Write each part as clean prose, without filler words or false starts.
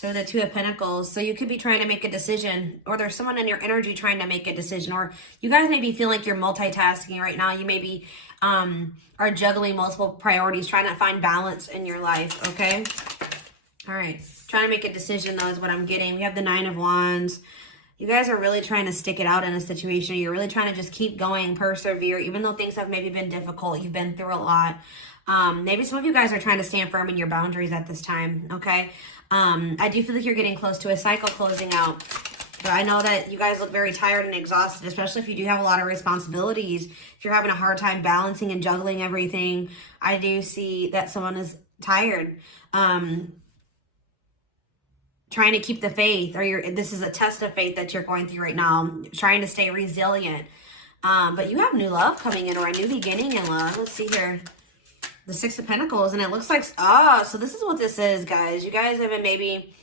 So the Two of Pentacles. So you could be trying to make a decision, or there's someone in your energy trying to make a decision, or you guys maybe feel like you're multitasking right now. You maybe are juggling multiple priorities, trying to find balance in your life, okay? All right. Trying to make a decision, though, is what I'm getting. We have the Nine of Wands. You guys are really trying to stick it out in a situation. You're really trying to just keep going, persevere, even though things have maybe been difficult. You've been through a lot. Maybe some of you guys are trying to stand firm in your boundaries at this time, okay? I do feel like you're getting close to a cycle closing out. But I know that you guys look very tired and exhausted, especially if you do have a lot of responsibilities. If you're having a hard time balancing and juggling everything, I do see that someone is tired. Trying to keep the faith, or this is a test of faith that you're going through right now, trying to stay resilient. But you have new love coming in, or a new beginning in love. Let's see here. The Six of Pentacles, and it looks like, so this is what this is, guys. You guys have maybe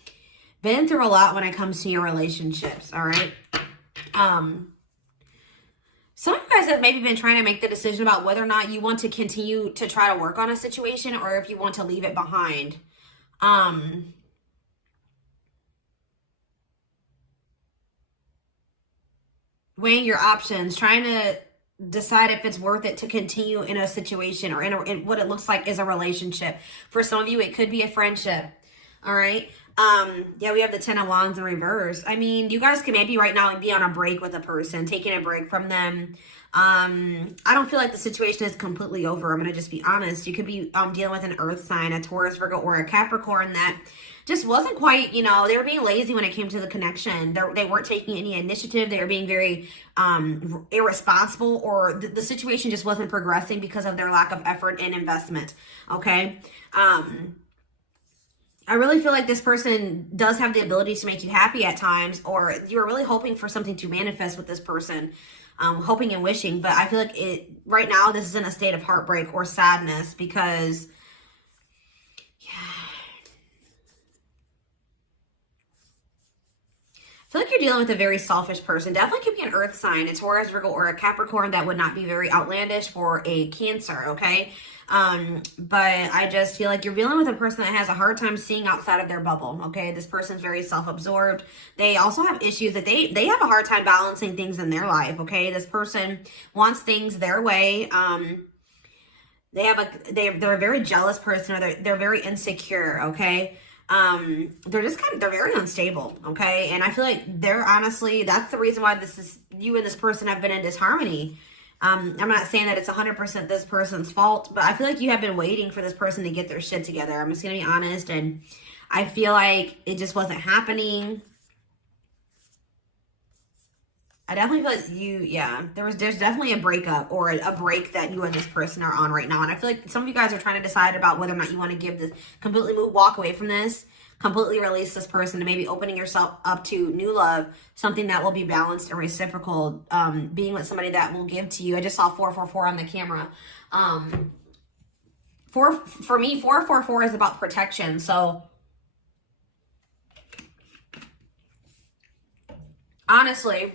been through a lot when it comes to your relationships, all right? Some of you guys have maybe been trying to make the decision about whether or not you want to continue to try to work on a situation, or if you want to leave it behind. Weighing your options, trying to decide if it's worth it to continue in a situation, or in what it looks like is a relationship. For some of you, it could be a friendship. All right. Yeah, we have the Ten of Wands in reverse. I mean, you guys can maybe right now be on a break with a person, taking a break from them. I don't feel like the situation is completely over. I'm going to just be honest. You could be dealing with an earth sign, a Taurus, Virgo, or a Capricorn that just wasn't quite, they were being lazy when it came to the connection. They weren't taking any initiative. They were being very irresponsible, or the situation just wasn't progressing because of their lack of effort and investment. Okay. I really feel like this person does have the ability to make you happy at times, or you're really hoping for something to manifest with this person, hoping and wishing. But I feel like right now, this is in a state of heartbreak or sadness because, yeah. I feel like you're dealing with a very selfish person. Definitely could be an earth sign, a Taurus, Virgo, or a Capricorn. That would not be very outlandish for a Cancer, okay? But I just feel like you're dealing with a person that has a hard time seeing outside of their bubble, okay? This person's very self-absorbed. They also have issues that they have a hard time balancing things in their life, okay? This person wants things their way. They're a very jealous person, or they're very insecure, okay? They're just they're very unstable, okay? And I feel like that's the reason why you and this person have been in disharmony. I'm not saying that it's 100% this person's fault, but I feel like you have been waiting for this person to get their shit together. I'm just gonna be honest, and I feel like it just wasn't happening. I definitely feel like there's definitely a breakup, or a break that you and this person are on right now. And I feel like some of you guys are trying to decide about whether or not you want to give this, walk away from this, completely release this person, and maybe opening yourself up to new love, something that will be balanced and reciprocal, being with somebody that will give to you. I just saw 444 on the camera. For me, 444 is about protection. So honestly,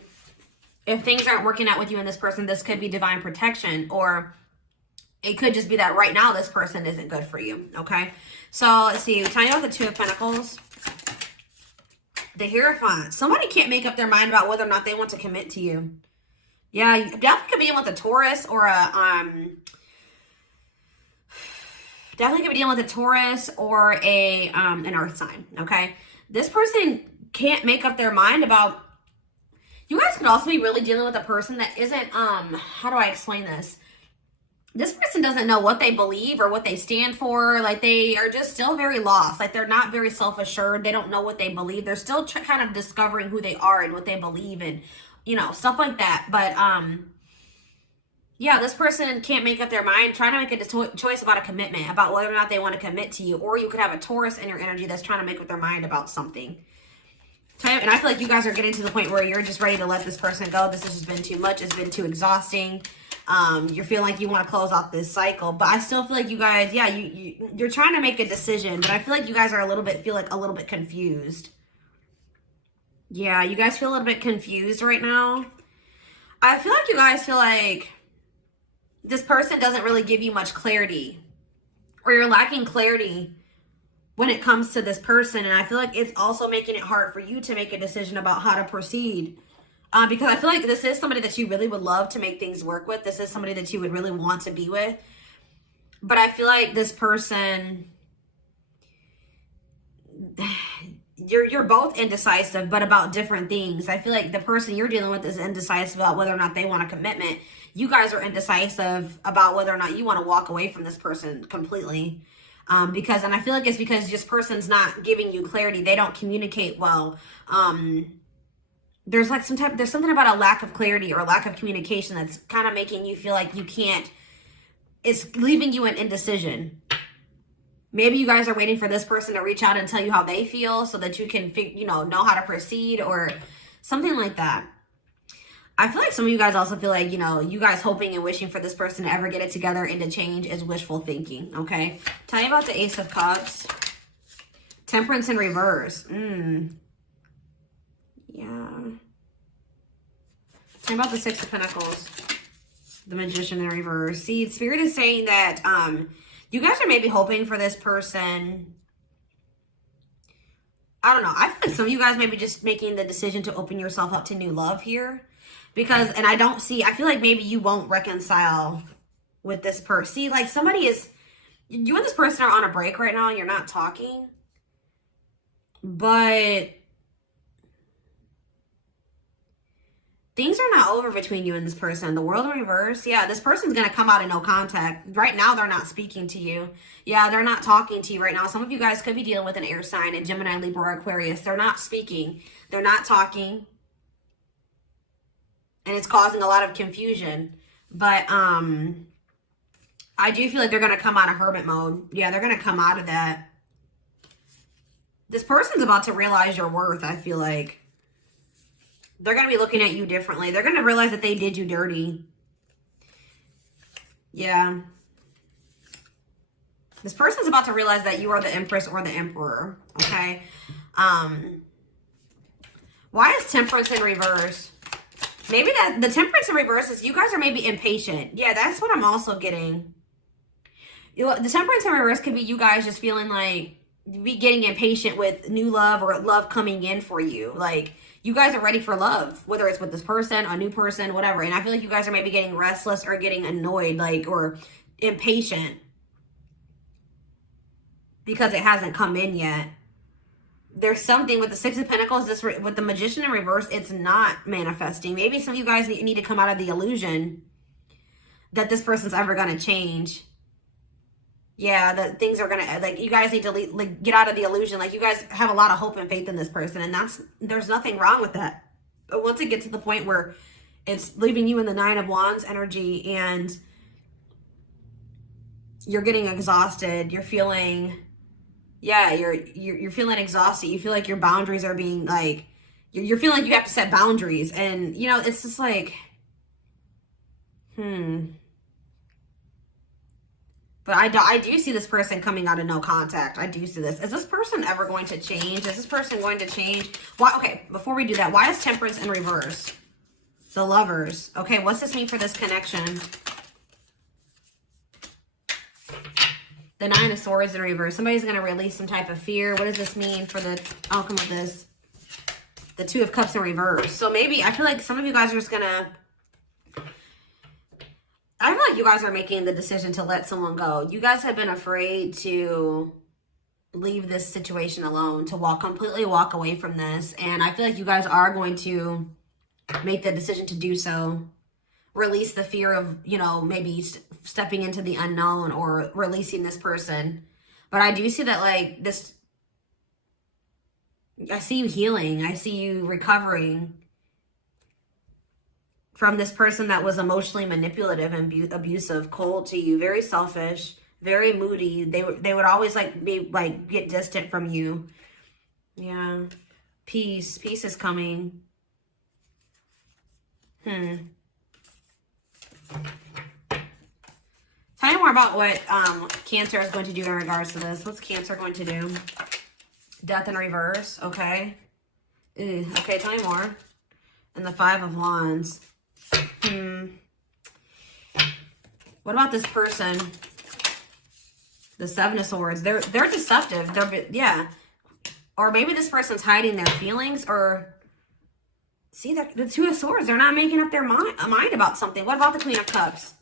if things aren't working out with you and this person, this could be divine protection, or it could just be that right now this person isn't good for you, okay? So let's see, tell you about the Two of Pentacles. The Hierophant. Somebody can't make up their mind about whether or not they want to commit to you. Yeah, you definitely could be dealing with a Taurus, or definitely could be dealing with a Taurus or an earth sign, okay? This person can't make up their mind about. You guys could also be really dealing with a person that isn't, how do I explain this? This person doesn't know what they believe or what they stand for. Like, they are just still very lost. Like, they're not very self-assured. They don't know what they believe. They're still kind of discovering who they are and what they believe in, stuff like that. But, yeah, this person can't make up their mind, trying to make a choice about a commitment, about whether or not they want to commit to you. Or you could have a Taurus in your energy that's trying to make up their mind about something. And I feel like you guys are getting to the point where you're just ready to let this person go. This has just been too much. It's been too exhausting. You're feeling like you want to close off this cycle. But I still feel like you guys, yeah, you're trying to make a decision. But I feel like you guys are a little bit confused. Yeah, you guys feel a little bit confused right now. I feel like you guys feel like this person doesn't really give you much clarity. Or you're lacking clarity when it comes to this person. And I feel like it's also making it hard for you to make a decision about how to proceed. Because I feel like this is somebody that you really would love to make things work with. This is somebody that you would really want to be with. But I feel like this person, you're both indecisive, but about different things. I feel like the person you're dealing with is indecisive about whether or not they want a commitment. You guys are indecisive about whether or not you want to walk away from this person completely. And I feel like it's because this person's not giving you clarity. They don't communicate well. There's like there's something about a lack of clarity or a lack of communication that's kind of making you feel like you can't, it's leaving you in indecision. Maybe you guys are waiting for this person to reach out and tell you how they feel so that you can, know how to proceed or something like that. I feel like some of you guys also feel like, you guys hoping and wishing for this person to ever get it together and to change is wishful thinking, okay? Tell me about the Ace of Cups. Temperance in reverse. Yeah. Tell me about the Six of Pentacles. The Magician in reverse. See, Spirit is saying that you guys are maybe hoping for this person. I don't know. I feel like some of you guys may be just making the decision to open yourself up to new love here. Because, and I feel like maybe you won't reconcile with this person. See, like you and this person are on a break right now and you're not talking. But things are not over between you and this person. The World in reverse, yeah, this person's going to come out of no contact. Right now, they're not speaking to you. Yeah, they're not talking to you right now. Some of you guys could be dealing with an air sign, a Gemini, Libra, or Aquarius. They're not speaking. They're not talking. And it's causing a lot of confusion. But I do feel like they're going to come out of hermit mode. Yeah, they're going to come out of that. This person's about to realize your worth, I feel like. They're going to be looking at you differently. They're going to realize that they did you dirty. Yeah. This person's about to realize that you are the Empress or the Emperor. Okay. Why is Temperance in reverse? Maybe that the Temperance in reverse is you guys are maybe impatient. Yeah, that's what I'm also getting. The Temperance in reverse could be you guys just feeling like be getting impatient with new love or love coming in for you. Like you guys are ready for love, whether it's with this person, a new person, whatever. And I feel like you guys are maybe getting restless or getting annoyed, like, or impatient because it hasn't come in yet. There's something with the Six of Pentacles, with the Magician in reverse, it's not manifesting. Maybe some of you guys need to come out of the illusion that this person's ever going to change. Yeah, that things are going to, like, you guys need to get out of the illusion. Like, you guys have a lot of hope and faith in this person, and there's nothing wrong with that. But once it gets to the point where it's leaving you in the Nine of Wands energy and you're getting exhausted, you're feeling... Yeah, you're feeling exhausted. You feel like your boundaries are being like, you're feeling like you have to set boundaries. And, it's just like, But I do see this person coming out of no contact. I do see this. Is this person ever going to change? Is this person going to change? Why? Okay, before we do that, why is Temperance in reverse? The Lovers. Okay, what's this mean for this connection? The Nine of Swords in reverse. Somebody's going to release some type of fear. What does this mean for the outcome of this? The Two of Cups in reverse. So maybe, I feel like some of you guys are just going to... I feel like you guys are making the decision to let someone go. You guys have been afraid to leave this situation alone, to completely walk away from this. And I feel like you guys are going to make the decision to do so. Release the fear of, maybe stepping into the unknown or releasing this person. But I do see that, like, this, I see you healing. I see you recovering from this person that was emotionally manipulative and abusive, cold to you, very selfish, very moody. They would always, get distant from you. Yeah. Peace is coming. Tell me more about what Cancer is going to do in regards to this. What's Cancer going to do? Death in reverse. Okay. Okay, tell me more. And the Five of Wands. What about this person? The Seven of Swords. They're deceptive. Yeah. Or maybe this person's hiding their feelings, or see the Two of Swords. They're not making up their mind about something. What about the Queen of Cups?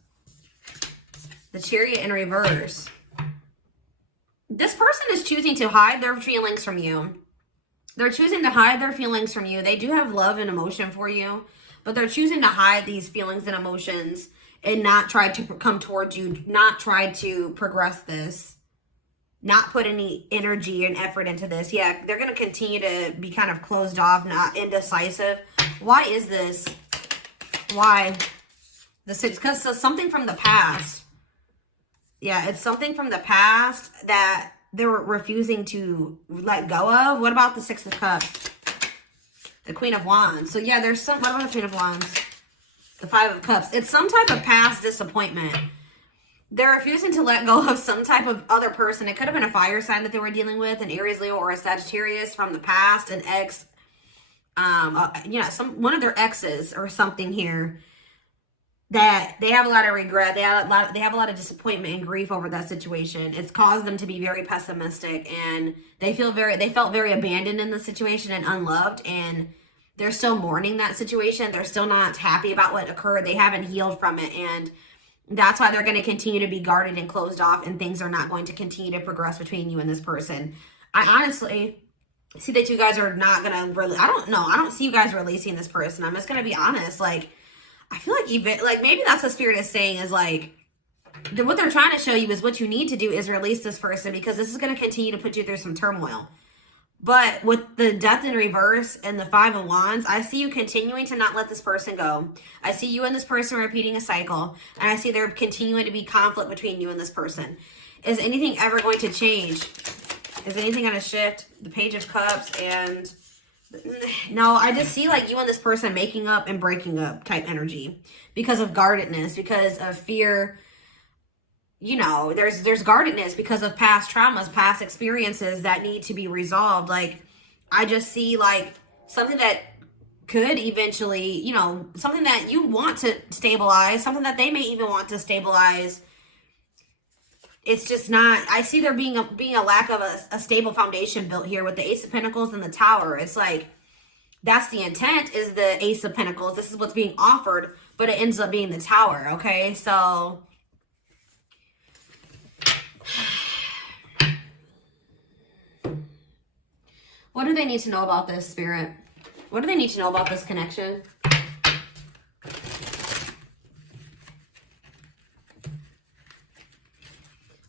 The Chariot in reverse. This person is choosing to hide their feelings from you. They're choosing to hide their feelings from you. They do have love and emotion for you, but they're choosing to hide these feelings and emotions and not try to come towards you, not try to progress this, not put any energy and effort into this. Yeah, they're going to continue to be kind of closed off, not indecisive. Why is this? Why? Because it's something from the past. Yeah, it's something from the past that they're refusing to let go of. What about the Six of Cups? The Queen of Wands. So yeah, there's some, what about the Queen of Wands? The Five of Cups. It's some type of past disappointment. They're refusing to let go of some type of other person. It could have been a fire sign that they were dealing with, an Aries, Leo, or a Sagittarius from the past, an ex, one of their exes or something here, that they have a lot of regret. They have a lot of disappointment and grief over that situation. It's caused them to be very pessimistic, and they felt very abandoned in the situation and unloved, and they're still mourning that situation. They're still not happy about what occurred. They haven't healed from it, and that's why they're going to continue to be guarded and closed off, and things are not going to continue to progress between you and this person. I honestly see that you guys are not going to really, I don't see you guys releasing this person. I'm just going to be honest. Like, I feel like even, like, maybe that's what Spirit is saying is like, what they're trying to show you is what you need to do is release this person, because this is going to continue to put you through some turmoil. But with the Death in reverse and the Five of Wands, I see you continuing to not let this person go. I see you and this person repeating a cycle. And I see there continuing to be conflict between you and this person. Is anything ever going to change? Is anything going to shift? The Page of Cups and... No, I just see like you and this person making up and breaking up type energy. Because of guardedness, because of fear. You know, there's guardedness because of past traumas, past experiences that need to be resolved. Like, I just see like something that could eventually, you know, something that you want to stabilize, something that they may even want to stabilize. It's just not, I see there being a lack of a stable foundation built here with the Ace of Pentacles and the Tower. It's like, that's the intent, is the Ace of Pentacles. This is what's being offered, but it ends up being the Tower, okay? So... what do they need to know about this, Spirit? What do they need to know about this connection?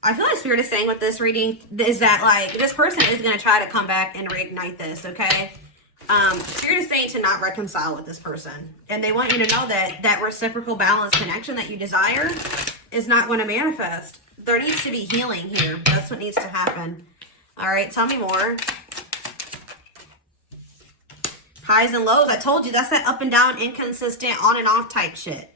I feel like Spirit is saying with this reading is that, like, this person is going to try to come back and reignite this, okay? Spirit is saying to not reconcile with this person. And they want you to know that that reciprocal balanced connection that you desire is not going to manifest. There needs to be healing here. That's what needs to happen. All right, tell me more. Highs and lows. I told you, that's that up and down, inconsistent, on and off type shit.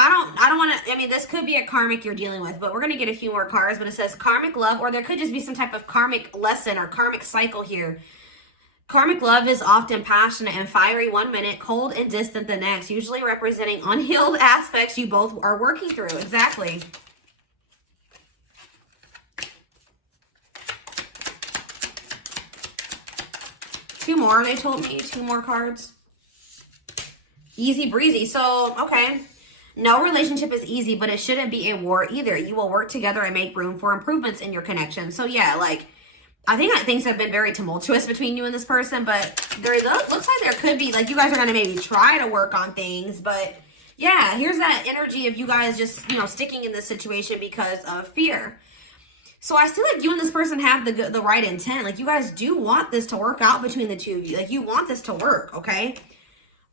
I don't want to, I mean, this could be a karmic you're dealing with, but we're going to get a few more cards. But it says karmic love, or there could just be some type of karmic lesson or karmic cycle here. Karmic love is often passionate and fiery one minute, cold and distant the next, usually representing unhealed aspects you both are working through. Exactly. Two more, they told me. Two more cards. Easy breezy. So, okay. No relationship is easy, but it shouldn't be a war either. You will work together and make room for improvements in your connection. So, yeah, like, I think things have been very tumultuous between you and this person, but there looks like there could be, like, you guys are going to maybe try to work on things, but, yeah, here's that energy of you guys just, you know, sticking in this situation because of fear. So I feel like you and this person have the right intent. Like, you guys do want this to work out between the two of you. Like, you want this to work, okay?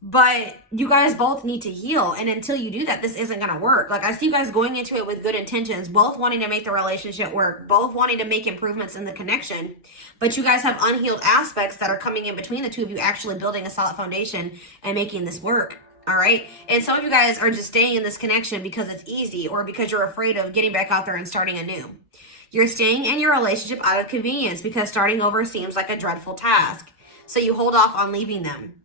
But you guys both need to heal. And until you do that, this isn't going to work. Like, I see you guys going into it with good intentions, both wanting to make the relationship work, both wanting to make improvements in the connection. But you guys have unhealed aspects that are coming in between the two of you, actually building a solid foundation and making this work. All right. And some of you guys are just staying in this connection because it's easy, or because you're afraid of getting back out there and starting anew. You're staying in your relationship out of convenience because starting over seems like a dreadful task. So you hold off on leaving them.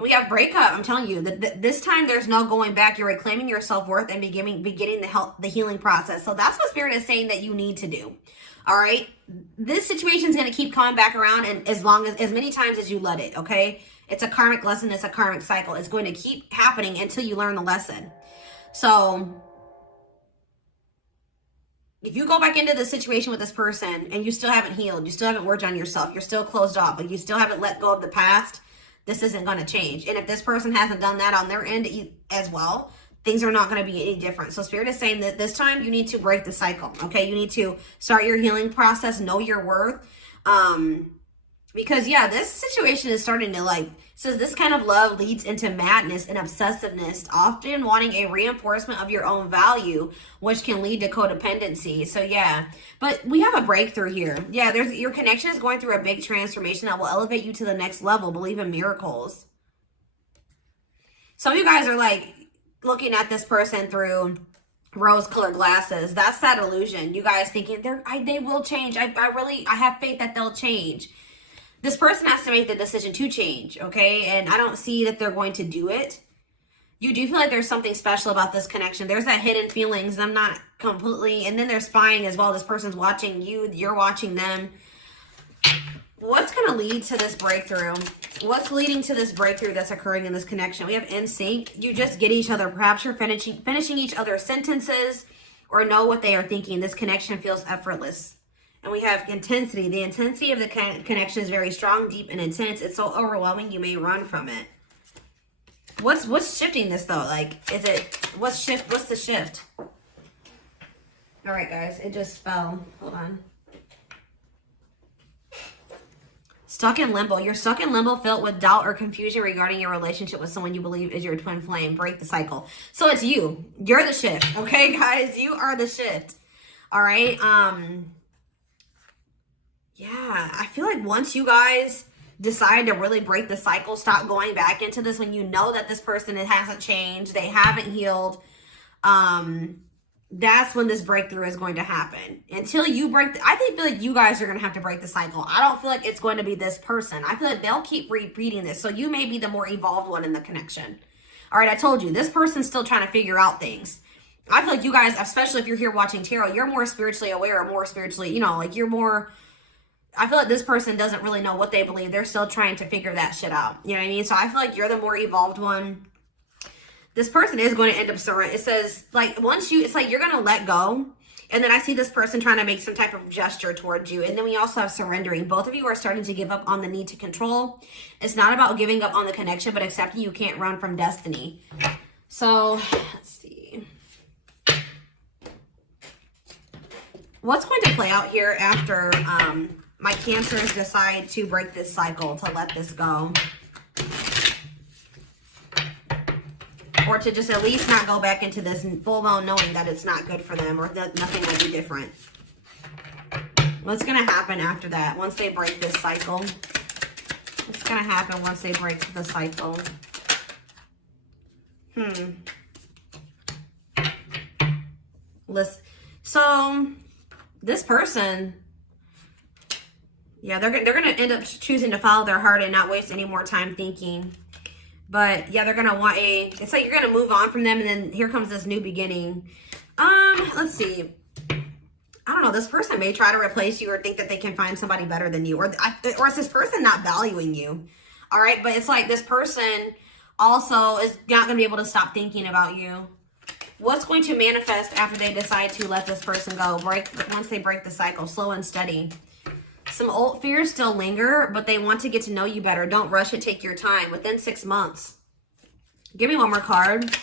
We have breakup. I'm telling you that this time there's no going back. You're reclaiming your self-worth and beginning the healing process. So that's what Spirit is saying that you need to do. All right. This situation is going to keep coming back around, and as many times as you let it. Okay. It's a karmic lesson. It's a karmic cycle. It's going to keep happening until you learn the lesson. So if you go back into the situation with this person and you still haven't healed, you still haven't worked on yourself, you're still closed off, like you still haven't let go of the past, this isn't going to change. And if this person hasn't done that on their end as well, things are not going to be any different. So Spirit is saying that this time you need to break the cycle. Okay. You need to start your healing process, know your worth. Because yeah, this situation is starting to says this kind of love leads into madness and obsessiveness, often wanting a reinforcement of your own value, which can lead to codependency. So yeah, but we have a breakthrough here. Yeah, your connection is going through a big transformation that will elevate you to the next level. Believe in miracles. Some of you guys are looking at this person through rose-colored glasses. That's that illusion. You guys thinking they will change. I have faith that they'll change. This person has to make the decision to change, okay? And I don't see that they're going to do it. You do feel like there's something special about this connection. There's that hidden feelings. I'm not completely... And then they're spying as well. This person's watching you. You're watching them. What's going to lead to this breakthrough? What's leading to this breakthrough that's occurring in this connection? We have in sync. You just get each other. Perhaps you're finishing each other's sentences or know what they are thinking. This connection feels effortless. And we have intensity. The intensity of the connection is very strong, deep, and intense. It's so overwhelming, you may run from it. What's shifting this, though? What's the shift? All right, guys. It just fell. Hold on. Stuck in limbo. You're stuck in limbo, filled with doubt or confusion regarding your relationship with someone you believe is your twin flame. Break the cycle. So it's you. You're the shift. Okay, guys? You are the shift. All right? Yeah, I feel like once you guys decide to really break the cycle, stop going back into this, when you know that this person hasn't changed, they haven't healed, that's when this breakthrough is going to happen. Until you break, I feel like you guys are going to have to break the cycle. I don't feel like it's going to be this person. I feel like they'll keep repeating this. So you may be the more evolved one in the connection. All right, I told you, this person's still trying to figure out things. I feel like you guys, especially if you're here watching tarot, you're more spiritually aware or more spiritually, you're more... I feel like this person doesn't really know what they believe. They're still trying to figure that shit out. You know what I mean? So I feel like you're the more evolved one. This person is going to end up surrendering. It says, it's like you're going to let go. And then I see this person trying to make some type of gesture towards you. And then we also have surrendering. Both of you are starting to give up on the need to control. It's not about giving up on the connection, but accepting you can't run from destiny. So, let's see. What's going to play out here after... my Cancers decide to break this cycle, to let this go. Or to just at least not go back into this full well knowing that it's not good for them or that nothing will be different. What's going to happen after that once they break this cycle? What's going to happen once they break the cycle? Listen. So, this person... Yeah, they're going to end up choosing to follow their heart and not waste any more time thinking. But yeah, they're going to want it's like you're going to move on from them, and then here comes this new beginning. Let's see. I don't know. This person may try to replace you or think that they can find somebody better than you. Or is this person not valuing you? All right. But it's like this person also is not going to be able to stop thinking about you. What's going to manifest after they decide to let this person go? Once they break the cycle, slow and steady. Some old fears still linger, but they want to get to know you better. Don't rush it. Take your time. Within 6 months. Give me one more card.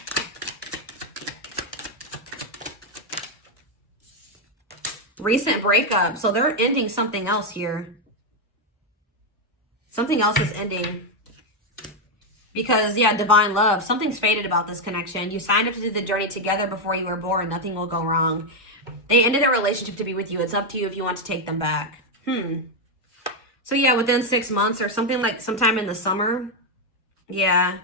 Recent breakup. So they're ending something else here. Something else is ending. Because, yeah, divine love. Something's faded about this connection. You signed up to do the journey together before you were born. Nothing will go wrong. They ended their relationship to be with you. It's up to you if you want to take them back. So yeah, within 6 months or something, like sometime in the summer. Yeah.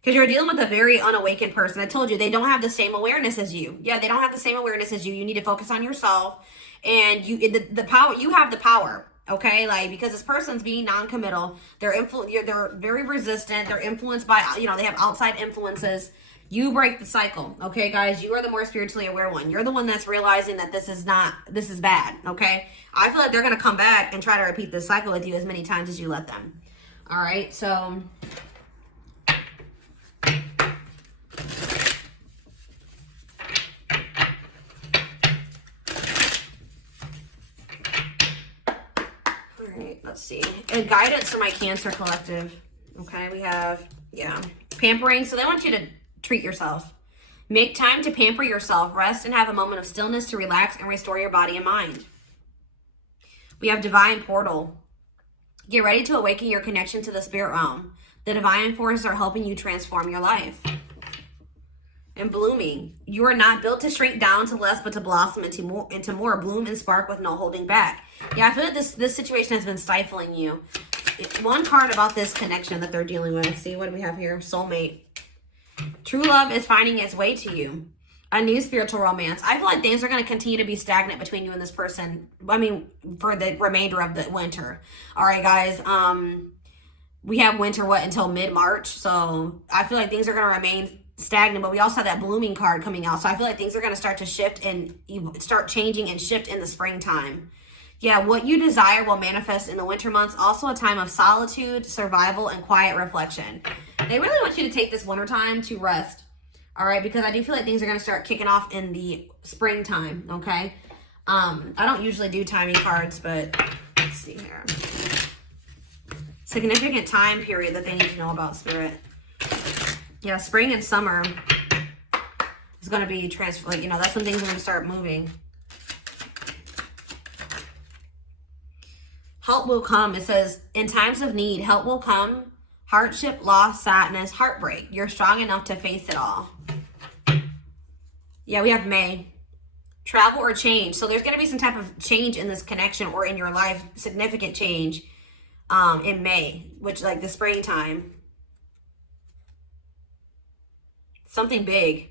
Because you're dealing with a very unawakened person. I told you, they don't have the same awareness as you. Yeah, they don't have the same awareness as you. You need to focus on yourself. And the power, you have the power. okay? Like, because this person's being non-committal. They're very resistant. They're influenced by, you know, they have outside influences. You break the cycle, okay, guys? You are the more spiritually aware one. You're the one that's realizing that this is bad, okay? I feel like they're going to come back and try to repeat this cycle with you as many times as you let them. All right, so... Let's see. And guidance for my Cancer collective. Okay, we have, yeah, pampering. So they want you to treat yourself. Make time to pamper yourself. Rest and have a moment of stillness to relax and restore your body and mind. We have divine portal. Get ready to awaken your connection to the spirit realm. The divine forces are helping you transform your life. And blooming. You are not built to shrink down to less, but to blossom into more. Bloom and spark with no holding back. Yeah, I feel like this situation has been stifling you. One card about this connection that they're dealing with. See, what do we have here? Soulmate. True love is finding its way to you. A new spiritual romance. I feel like things are going to continue to be stagnant between you and this person. I mean, for the remainder of the winter. All right, guys. We have winter, until mid-March. So I feel like things are going to remain stagnant, but we also have that blooming card coming out. So I feel like things are going to start to shift and start changing and shift in the springtime. Yeah, what you desire will manifest in the winter months. Also a time of solitude, survival, and quiet reflection. They really want you to take this winter time to rest. All right, because I do feel like things are going to start kicking off in the springtime, okay? I don't usually do timing cards, but let's see here. Significant time period that they need to know about, Spirit. Yeah, spring and summer is going to be transfer. You know, that's when things are going to start moving. Help will come. It says, in times of need, help will come. Hardship, loss, sadness, heartbreak. You're strong enough to face it all. Yeah, we have May. Travel or change. So there's going to be some type of change in this connection or in your life. Significant change in May, which like the springtime. Something big.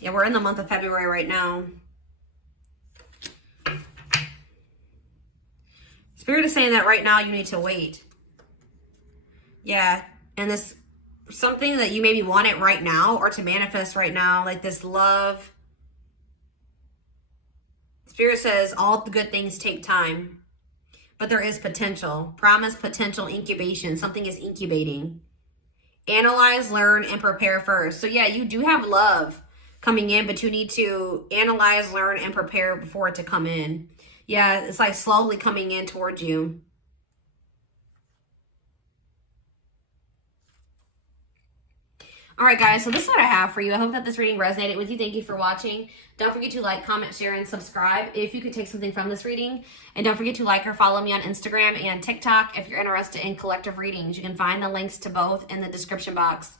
Yeah, we're in the month of February right now. Spirit is saying that right now you need to wait. Yeah, and this something that you maybe want it right now or to manifest right now, like this love. Spirit says all the good things take time, but there is potential. Promise, potential, incubation. Something is incubating. Analyze, learn, and prepare first. So yeah, you do have love coming in, but you need to analyze, learn, and prepare before it to come in. Yeah, it's like slowly coming in towards you. All right, guys, so this is what I have for you. I hope that this reading resonated with you. Thank you for watching. Don't forget to like, comment, share, and subscribe if you could take something from this reading. And don't forget to like or follow me on Instagram and TikTok if you're interested in collective readings. You can find the links to both in the description box.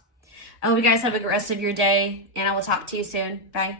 I hope you guys have a good rest of your day, and I will talk to you soon. Bye.